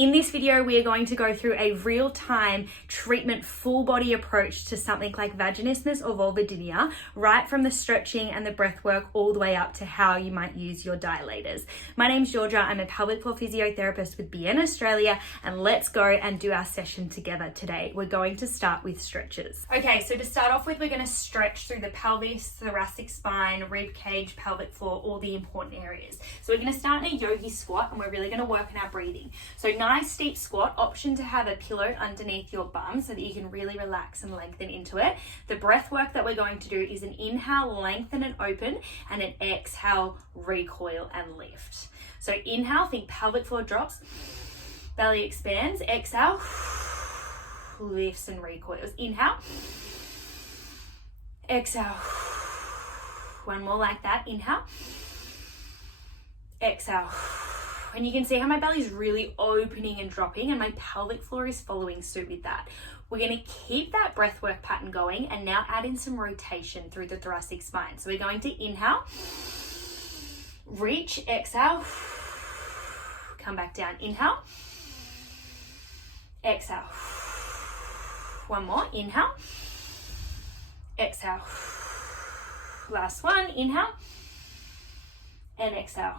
In this video, we are going to go through a real-time treatment full body approach to something like vaginismus or vulvodynia, right from the stretching and the breath work all the way up to how you might use your dilators. My name's Georgia. I'm a pelvic floor physiotherapist with BN Australia, and let's go and do our session together today. We're going to start with stretches. Okay, so to start off with, we're going to stretch through the pelvis, thoracic spine, rib cage, pelvic floor, all the important areas. So we're going to start in a yogi squat, and we're really going to work on our breathing. So nice steep squat, option to have a pillow underneath your bum so that you can really relax and lengthen into it. The breath work that we're going to do is an inhale, lengthen and open, and an exhale, recoil and lift. So inhale, think pelvic floor drops, belly expands, exhale, lifts and recoils. Inhale, exhale, one more like that. Inhale, exhale. And you can see how my belly is really opening and dropping, and my pelvic floor is following suit with that. We're going to keep that breath work pattern going and now add in some rotation through the thoracic spine. So we're going to inhale, reach, exhale, come back down. Inhale, exhale. One more. Inhale, exhale. Last one. Inhale and exhale.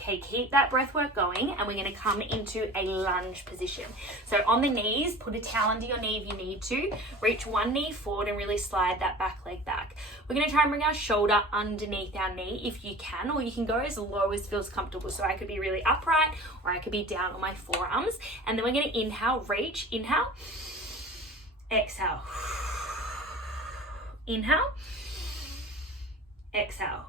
Okay, keep that breath work going, and we're going to come into a lunge position. So on the knees, put a towel under your knee if you need to. Reach one knee forward and really slide that back leg back. We're going to try and bring our shoulder underneath our knee if you can, or you can go as low as feels comfortable. So I could be really upright, or I could be down on my forearms. And then we're going to inhale, reach, inhale, exhale. Inhale, exhale.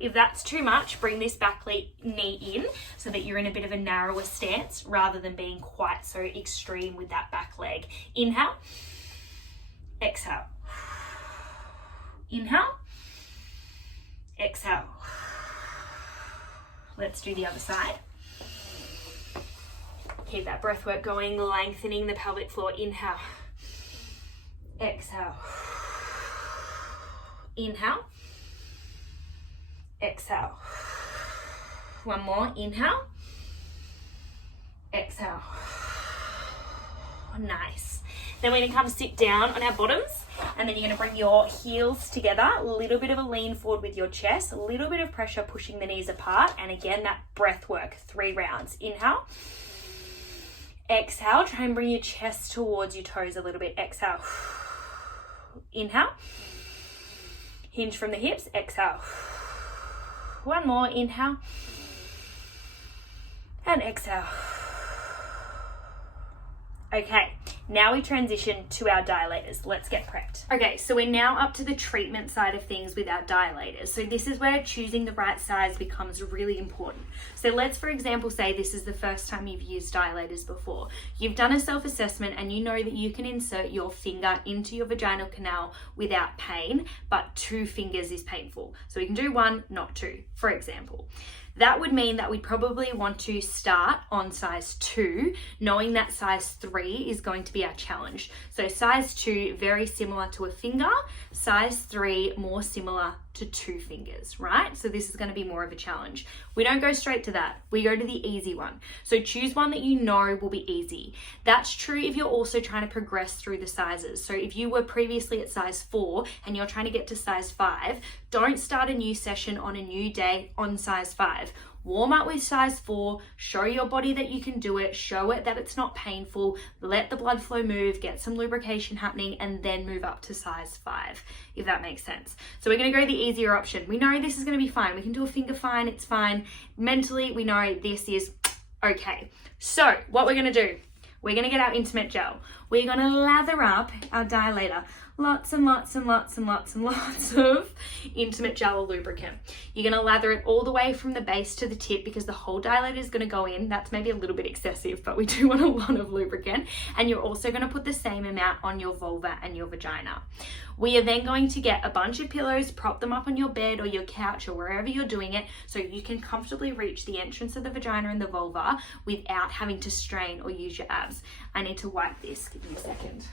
If that's too much, bring this back knee in so that you're in a bit of a narrower stance rather than being quite so extreme with that back leg. Inhale, exhale. Inhale, exhale. Let's do the other side. Keep that breath work going, lengthening the pelvic floor. Inhale, exhale. Inhale, exhale. One more. Inhale, exhale. Nice. Then we're going to come sit down on our bottoms, and then you're going to bring your heels together, a little bit of a lean forward with your chest, a little bit of pressure pushing the knees apart, and again that breath work, 3 rounds. Inhale, exhale. Try and bring your chest towards your toes a little bit. Exhale. Inhale, hinge from the hips. Exhale. One more. Inhale and exhale. Okay, now we transition to our dilators. Let's get prepped. Okay, so we're now up to the treatment side of things with our dilators. So this is where choosing the right size becomes really important. So let's, for example, say this is the first time you've used dilators before. You've done a self-assessment and you know that you can insert your finger into your vaginal canal without pain, but 2 fingers is painful. So we can do 1, not 2, for example. That would mean that we'd probably want to start on size 2, knowing that size 3 is going to be our challenge. So size 2, very similar to a finger. Size 3, more similar to 2 fingers, right? So this is going to be more of a challenge. We don't go straight to that. We go to the easy one. So choose one that you know will be easy. That's true if you're also trying to progress through the sizes. So if you were previously at size 4 and you're trying to get to size 5, don't start a new session on a new day on size 5. Warm up with size 4, show your body that you can do it, show it that it's not painful, let the blood flow move, get some lubrication happening, and then move up to size 5, if that makes sense. So we're going to go the easier option. We know this is going to be fine. We can do a finger fine, it's fine. Mentally, we know this is okay. So what we're going to do, we're going to get our intimate gel. We're going to lather up our dilator. Lots and lots and lots and lots and lots of intimate gel or lubricant. You're going to lather it all the way from the base to the tip because the whole dilator is going to go in. That's maybe a little bit excessive, but we do want a lot of lubricant. And you're also going to put the same amount on your vulva and your vagina. We are then going to get a bunch of pillows, prop them up on your bed or your couch or wherever you're doing it so you can comfortably reach the entrance of the vagina and the vulva without having to strain or use your abs. I need to wipe this. Give me a second.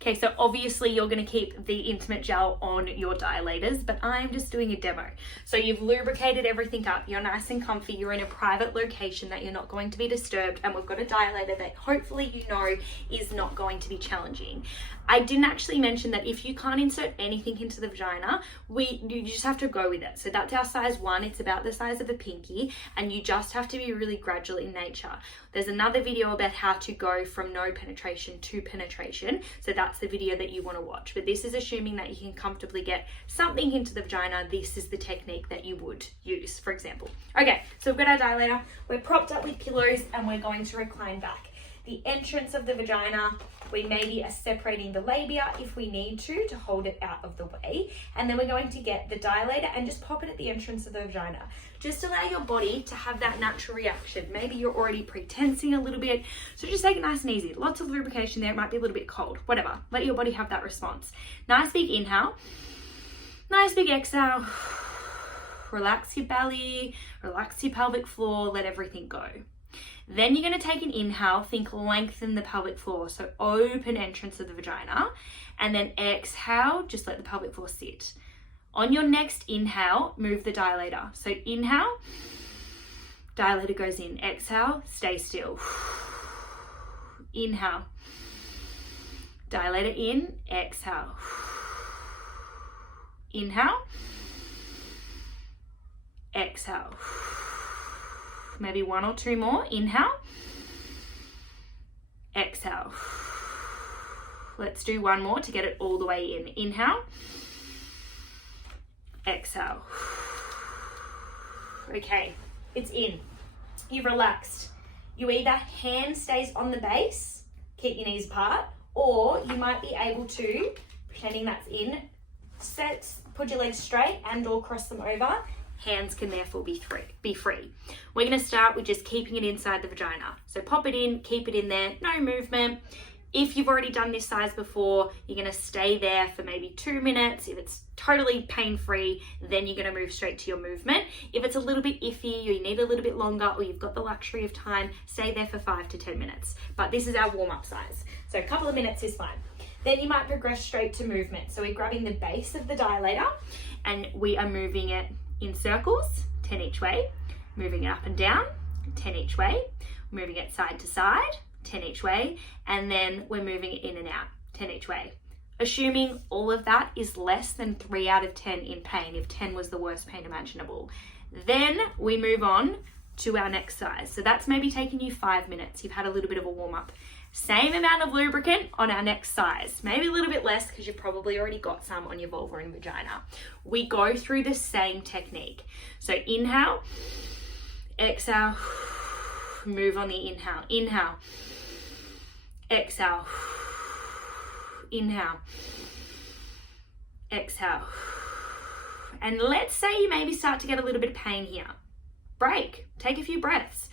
Okay, so obviously you're going to keep the intimate gel on your dilators, but I'm just doing a demo. So you've lubricated everything up, you're nice and comfy, you're in a private location that you're not going to be disturbed, and we've got a dilator that hopefully you know is not going to be challenging. I didn't actually mention that if you can't insert anything into the vagina, you just have to go with it. So that's our size 1, it's about the size of a pinky, and you just have to be really gradual in nature. There's another video about how to go from no penetration to penetration, so that's the video that you want to watch. But this is assuming that you can comfortably get something into the vagina. This is the technique that you would use, for example. Okay, so we've got our dilator, we're propped up with pillows, and we're going to recline back. The entrance of the vagina, we maybe are separating the labia if we need to hold it out of the way. And then we're going to get the dilator and just pop it at the entrance of the vagina. Just allow your body to have that natural reaction. Maybe you're already pre-tensing a little bit, so just take it nice and easy. Lots of lubrication there, it might be a little bit cold, whatever. Let your body have that response. Nice big inhale, nice big exhale. Relax your belly, relax your pelvic floor, let everything go. Then you're going to take an inhale, think lengthen the pelvic floor, so open entrance of the vagina, and then exhale, just let the pelvic floor sit. On your next inhale, move the dilator. So inhale, dilator goes in, exhale, stay still. Inhale, dilator in, exhale. Inhale, exhale. Maybe 1 or 2 more. Inhale, exhale. Let's do 1 more to get it all the way in. Inhale, exhale. Okay, it's in. You've relaxed. You either hand stays on the base, keep your knees apart, or you might be able to, pretending that's in, put your legs straight and or cross them over. Hands can therefore be free. We're going to start with just keeping it inside the vagina. So pop it in, keep it in there, no movement. If you've already done this size before, you're going to stay there for maybe 2 minutes. If it's totally pain-free, then you're going to move straight to your movement. If it's a little bit iffy, or you need a little bit longer, or you've got the luxury of time, stay there for 5 to 10 minutes. But this is our warm-up size. So a couple of minutes is fine. Then you might progress straight to movement. So we're grabbing the base of the dilator and we are moving it in circles, 10 each way, moving it up and down, 10 each way, moving it side to side, 10 each way, and then we're moving it in and out, 10 each way. Assuming all of that is less than 3 out of 10 in pain, if 10 was the worst pain imaginable. Then we move on to our next size. So that's maybe taking you 5 minutes. You've had a little bit of a warm up. Same amount of lubricant on our next size, maybe a little bit less because you've probably already got some on your vulva and vagina. We go through the same technique. So inhale, exhale, move on the inhale. Inhale, exhale, inhale, exhale. And let's say you maybe start to get a little bit of pain here. Break, take a few breaths.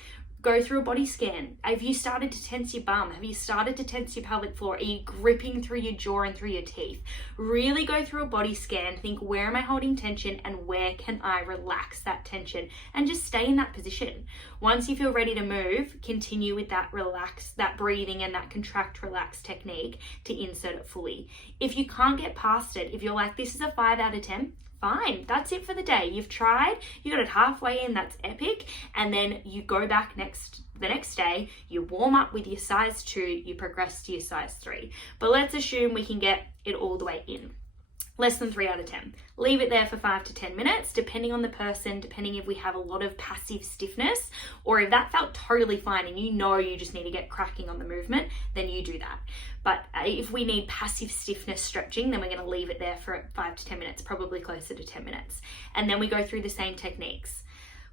Go through a body scan. Have you started to tense your bum? Have you started to tense your pelvic floor? Are you gripping through your jaw and through your teeth? Really go through a body scan. Think, where am I holding tension and where can I relax that tension? And just stay in that position. Once you feel ready to move, continue with that relax, that breathing and that contract relax technique to insert it fully. If you can't get past it, if you're like, this is a 5 out of 10, fine, that's it for the day. You've tried, you got it halfway in, that's epic. And then you go back the next day, you warm up with your size 2, you progress to your size 3. But let's assume we can get it all the way in. Less than 3 out of 10. Leave it there for 5 to 10 minutes, depending on the person, depending if we have a lot of passive stiffness, or if that felt totally fine and you know you just need to get cracking on the movement, then you do that. But if we need passive stiffness stretching, then we're going to leave it there for 5 to 10 minutes, probably closer to 10 minutes. And then we go through the same techniques.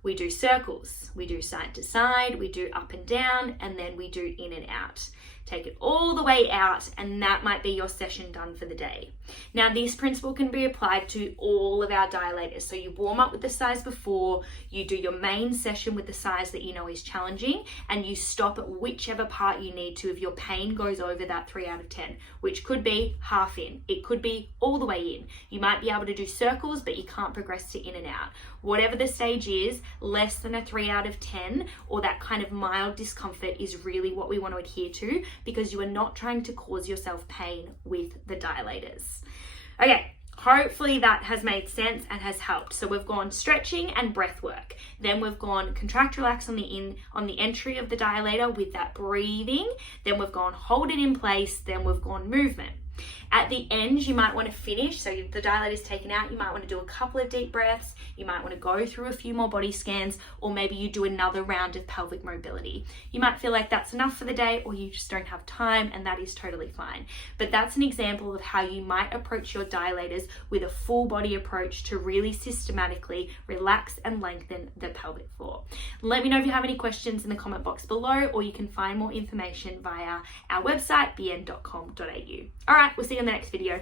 We do circles, we do side to side, we do up and down, and then we do in and out. Take it all the way out, and that might be your session done for the day. Now, this principle can be applied to all of our dilators. So you warm up with the size before, you do your main session with the size that you know is challenging, and you stop at whichever part you need to if your pain goes over that 3 out of 10, which could be half in, it could be all the way in. You might be able to do circles, but you can't progress to in and out. Whatever the stage is, less than a 3 out of 10 or that kind of mild discomfort is really what we want to adhere to because you are not trying to cause yourself pain with the dilators. Okay, hopefully that has made sense and has helped. So we've gone stretching and breath work. Then we've gone contract, relax on the entry of the dilator with that breathing. Then we've gone hold it in place. Then we've gone movement. At the end, you might want to finish. So the dilator is taken out. You might want to do a couple of deep breaths. You might want to go through a few more body scans, or maybe you do another round of pelvic mobility. You might feel like that's enough for the day, or you just don't have time, and that is totally fine. But that's an example of how you might approach your dilators with a full body approach to really systematically relax and lengthen the pelvic floor. Let me know if you have any questions in the comment box below, or you can find more information via our website, bn.com.au. All right, we'll see you in the next video.